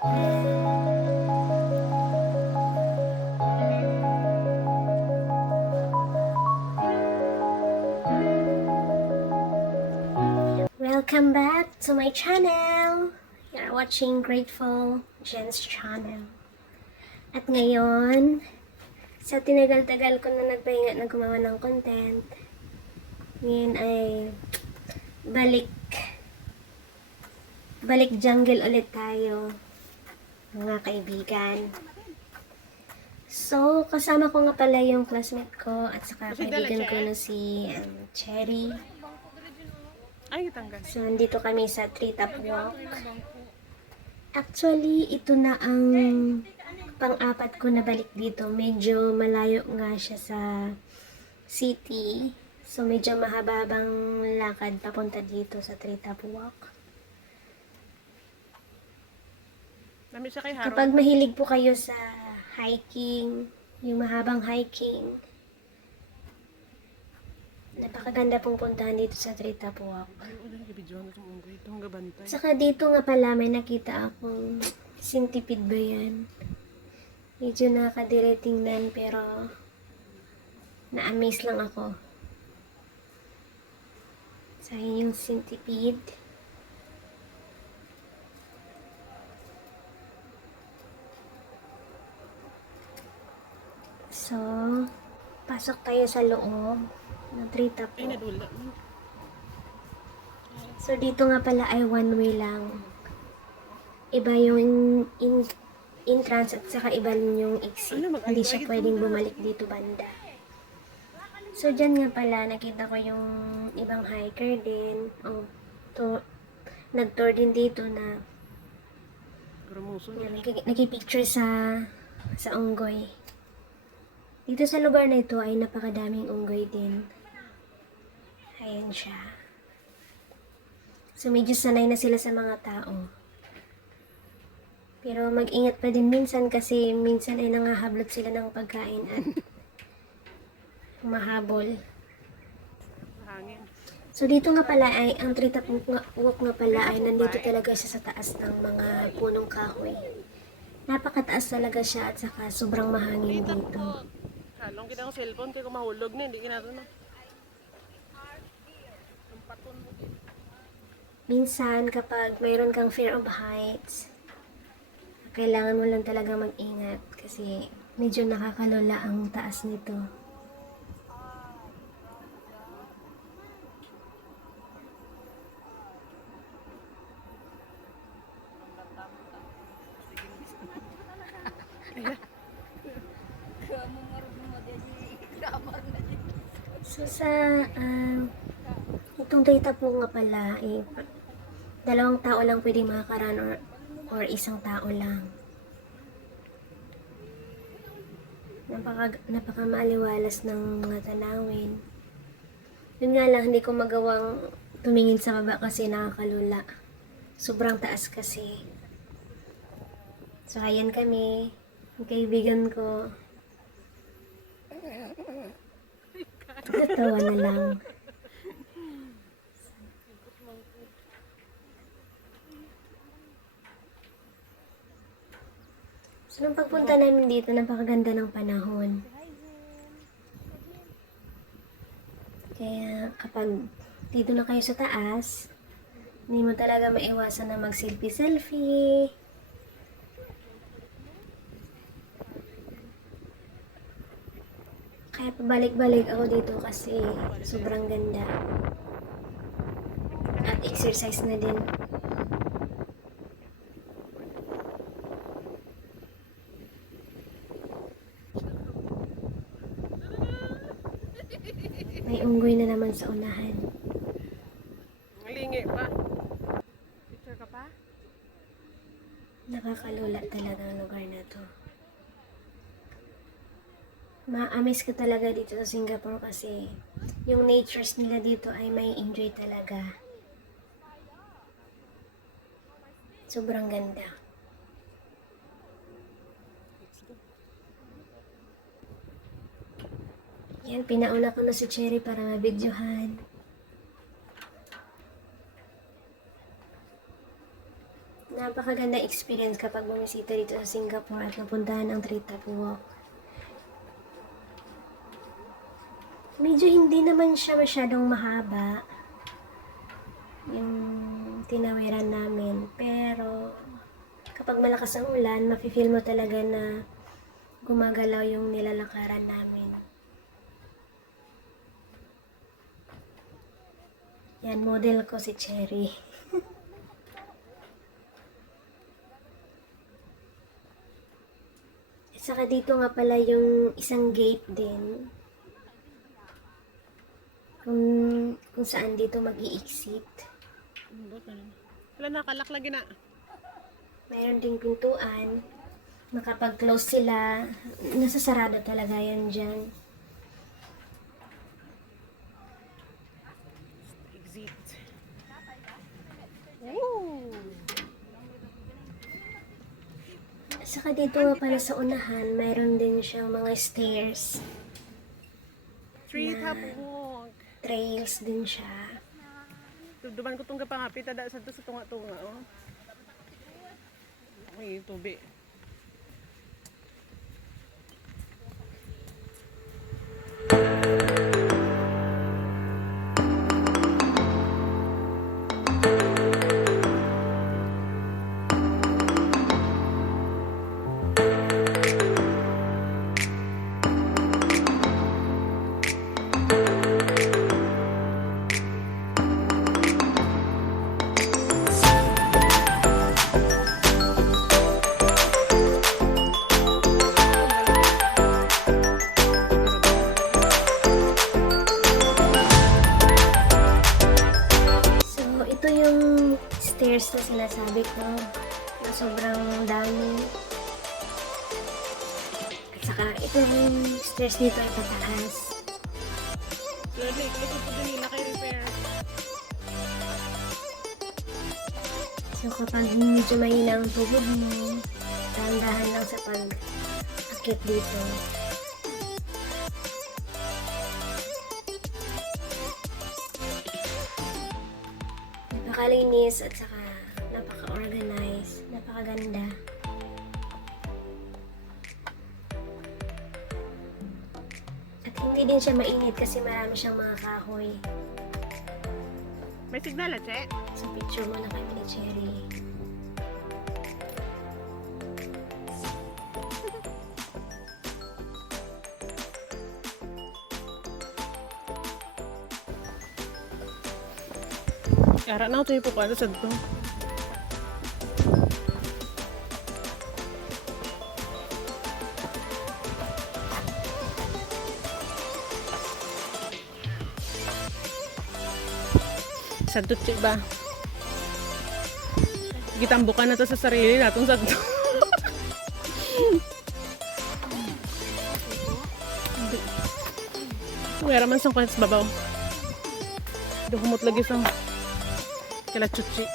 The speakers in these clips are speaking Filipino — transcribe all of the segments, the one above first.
Welcome back to my channel! You're watching Grateful Jen's channel. At ngayon, sa tinagal-tagal ko na nagpahinga na gumawa ng content, ngayon ay balik jungle ulit tayo, mga kaibigan. So, kasama ko nga pala yung classmate ko at saka kaibigan ko na si Cherry. So, nandito kami sa Treetop Walk. Actually, ito na ang pang-apat ko na balik dito. Medyo malayo nga siya sa city. So, medyo mahaba-habang lakad papunta dito sa Treetop Walk. Kapag mahilig po kayo sa hiking, yung mahabang hiking, napakaganda pong puntahan dito sa Treetop Walk. Saka dito nga pala may nakita akong centipede ba yan? Medyo nakakadire tingnan pero na-amaze lang ako. So, yun yung centipede. So, pasok tayo sa loob ng Treetop Walk. So, dito nga pala ay one way lang. Iba yung entrance at saka iba yung exit. Hindi siya pwedeng bumalik dito banda. So, dyan nga pala, nakita ko yung ibang hiker din. Nag-tour din dito na nagpicture sa unggoy. Dito sa lugar na ito ay napakadaming unggoy din. Ayan siya. So, medyo sanay na sila sa mga tao. Pero mag-ingat pa din minsan kasi minsan ay nangahablot sila ng pagkain at mahabol. So, dito nga pala ay, ang Treetop Walk nga pala ay nandito talaga siya sa taas ng mga punong kahoy. Napakataas talaga siya at saka sobrang mahangin dito. Kalong kita ng cellphone, kaya kung mahulog na, hindi kinata na. Minsan, kapag mayroon kang fear of heights, kailangan mo lang talaga mag-ingat kasi medyo nakakalula ang taas nito. So, sa itong Treetop Walk nga pala, dalawang tao lang pwede makakaraan or isang tao lang. Napaka maaliwalas ng mga tanawin. Yun nga lang, hindi ko magawang tumingin sa baba kasi nakakalula. Sobrang taas kasi. So, ayan kami. Ang kaibigan ko. Tatawa na lang. So, nung pagpunta namin dito, napakaganda ng panahon. Kaya, kapag dito na kayo sa taas, hindi mo talaga maiwasan na mag-selfie-selfie. Kaya pabalik-balik ako dito kasi sobrang ganda. At exercise na din. May unggoy na naman sa unahan. Lingi pa. Picture ka pa? Nakakalula talaga ang lugar na to. Ma-amaze ka talaga dito sa Singapore kasi yung natures nila dito ay may enjoy talaga. Sobrang ganda. Yan, pinauna ko na si Cherry para mabidyohan. Napakaganda experience kapag bumisita dito sa Singapore at napuntahan ang Treetop Walk. Medyo hindi naman siya masyadong mahaba yung tinawiran namin. Pero kapag malakas ang ulan, mafe-feel mo talaga na gumagalaw yung nilalakaran namin. Yan, model ko si Cherry. At saka dito nga pala yung isang gate din. Kung saan dito mag-i-exit. Wala nakalak lagi na. Mayroon ding pintuan. Makapag-close sila, nasasarado talaga yan dyan. Exit. Woo! Saka dito nga pala sa unahan, mayroon din siyang mga stairs. Treetop Walk. Trails din siya. Duduman ko itong kapangapit, tada sa to sa tunga-tunga, oh. Okay, tubi. So, ito yung stairs na sinasabi ko na sobrang dami. At saka, ito yung stairs dito ay pataas. Lalo, ikot po din nila kay repair. So, kapag medyo mahina ang tuhod mo, dahan-dahan lang sa pag-akit dito. Napakalinis at saka napaka-organized, napakaganda. At hindi din siya mainit kasi marami siyang mga kahoy. May signal, Che? So, picture mo na kami ni Cherry. Ara na ito yung pukwada sa ito. Sa ito, Che, ba? Gitambukan na to sa sarili natong sa ito. Wala man sang kanya sa babaw. Duhumot lagi sang kala chuchi.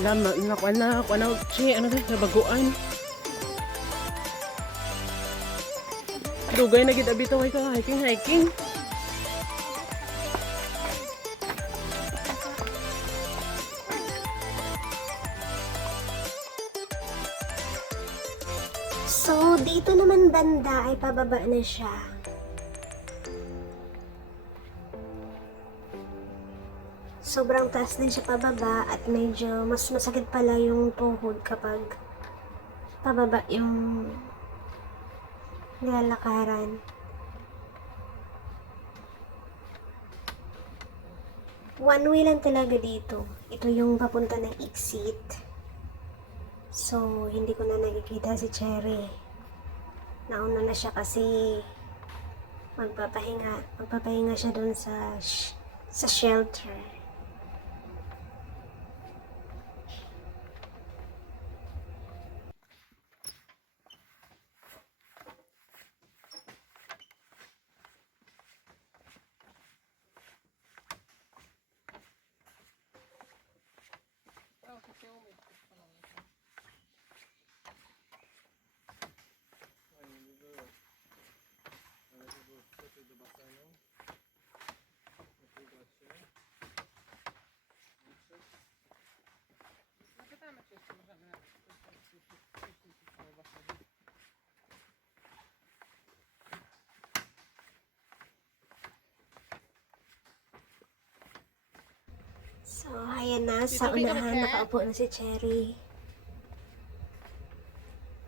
Lama, nakuha na, chi, ano tayo, nabaguan. Dugay na gid abito kay ka, hiking. So, dito naman banda ay pababa na siya. Sobrang taas din siya pababa at medyo mas masakit pala yung tuhod kapag pababa yung nilalakaran. One way lang talaga dito. Ito yung papunta ng exit. So, hindi ko na nakikita si Cherry. Nauna na siya kasi magpapahinga siya doon sa shelter. So, ayan na. Sa unahan, nakaupo na si Cherry.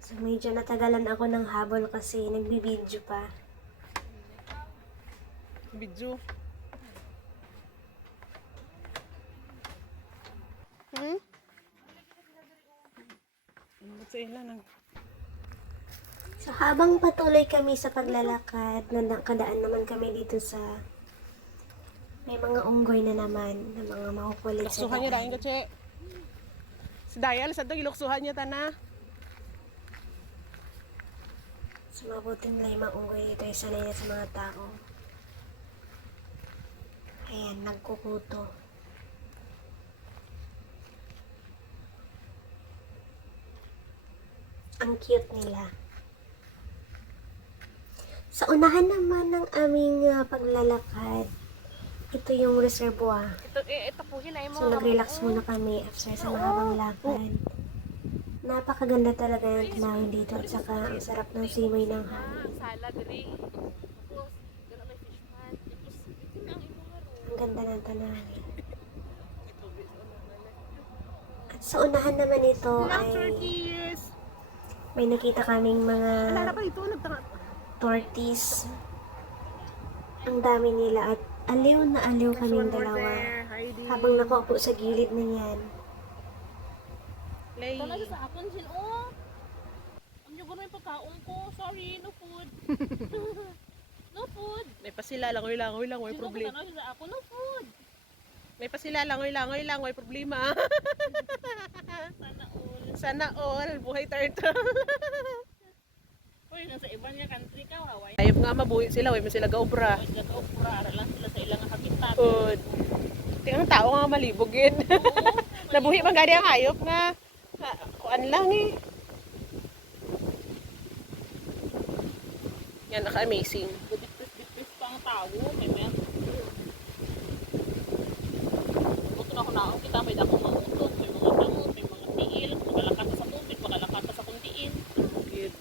So, medyo natagalan ako ng habol kasi nagbibideo pa. Video. Hmm? Ba't sa ilan? So, habang patuloy kami sa paglalakad, nakadaan naman kami dito sa may mga unggoy na naman, na mga makukulit sa Luksuhan niya dahil daan. ka, Che. Si Dayal, sa dong iluksuhan niya, tana. So, mabuting lang yung mga unggoy dito ay sanay na sa mga tao. Ayan, nagkukuto. Ang cute nila. Sa unahan naman ng aming paglalakad, ito yung reservoir. Ito po, hinay mo. So, nag-relax muna kami after sa mahabang lakad. Napakaganda talaga ng tanawin dito at saka ang sarap ng simoy ng hangin. Ang ganda ng tanawin. At sa unahan naman ito ay may nakita kaming mga tortoise. Ang dami nila at aliw na aliw kaming dalawa habang nakaupo sa gilid na yan. Lay. Tala sa akon sin oh. Ang yung may pagkaon ko. Sorry, no food. No food. May pasila, langoy lang, may problema. Tala sa ako, no food. May pasila, langoy lang, may problema. Sana all. Sana all, buhay turtle. Uy, nasa iba niya country ka, Hawaii. Ayop nga mabuhi sila, may sila gaobra. Uy, nag-opera. Ara lang sila sa ilang habitat. Good. Tingnan tao nga malibogin. Nabuhi man gani ang hayop nga. Kuan lang eh. Yan, naka-amazing. Bit-bit pa ang tao. May men. Buto na ako naong kita. May dakong mga utot. May mga damot. May mga tiil. Magalakat sa tubig. Magalakat sa kundiin. Good.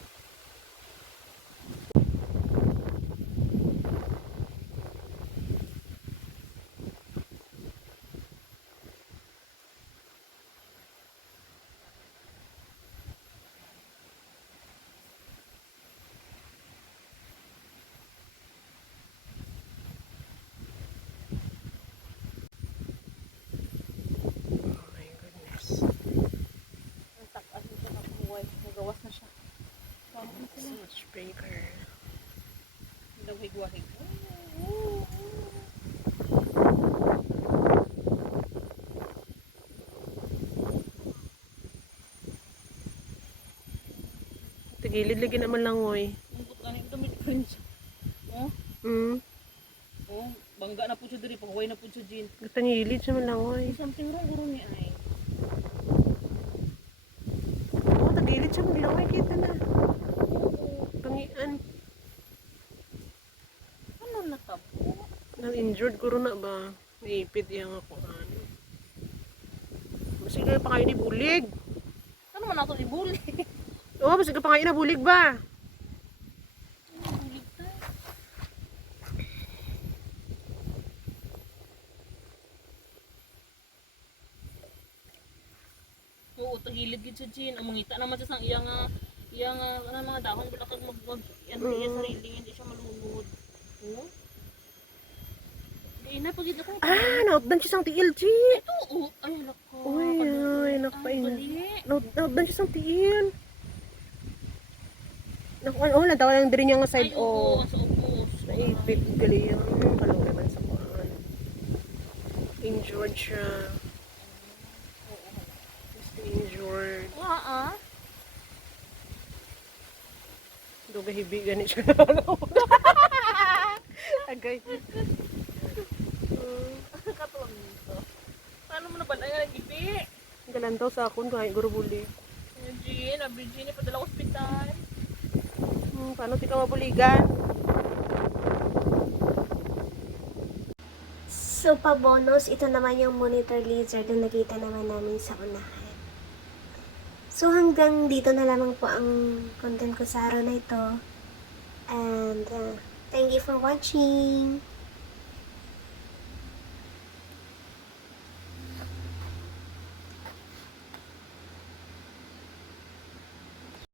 Oh my goodness. Ang takas na siya ng buhay. Nagawas na siya. Much bigger. Dawhig-wahig. Tigilid lagi naman lang, oy. Ang buta ni damit friends. Oh, oh, bangga na po siya diri, pagway na po siya din. Katangilid siya man lang, oy. Something wrong guro ni ay. Oh, tagilid siya, hindi lang makikita na. Pangian. Ano na ka po? Nang-injured guro na ba? Naipid iyang ako. Masig pa kayo ni bulig. Ano man ako ibuli? Oo, masig pa kayo na bulig ba? Bulig ta. Oo, tagilid gid siya Jin. Ang mangita naman siya sang iyang ano mga dahon wala kag yan iya sarili hindi siya malunod. Oh. Ina pagid ako. Ah, nautdan siya sang tiil, G. Ito, oh, ay nako. Uy, ay, nakapain. Bali. Nautdan siya sang tiil. Oh, natawa lang din niya nga Ay, side, oo, oh. sa ubos. Naipid gali yung kalong naman sa kuhaan. Injured siya. He's injured. Waa. Dugahibi ganit siya. Agay. Katulong nito. Paano mo na ba na gipi? Galantaw sa akon kahit guro bulig. Jean, Jean, padala ko ospital. Paano di ka mabuligan? So, pa-bonus, ito naman yung monitor lizard na nakita naman namin sa unahan. So, hanggang dito na lamang po ang content ko sa araw na ito. And, thank you for watching!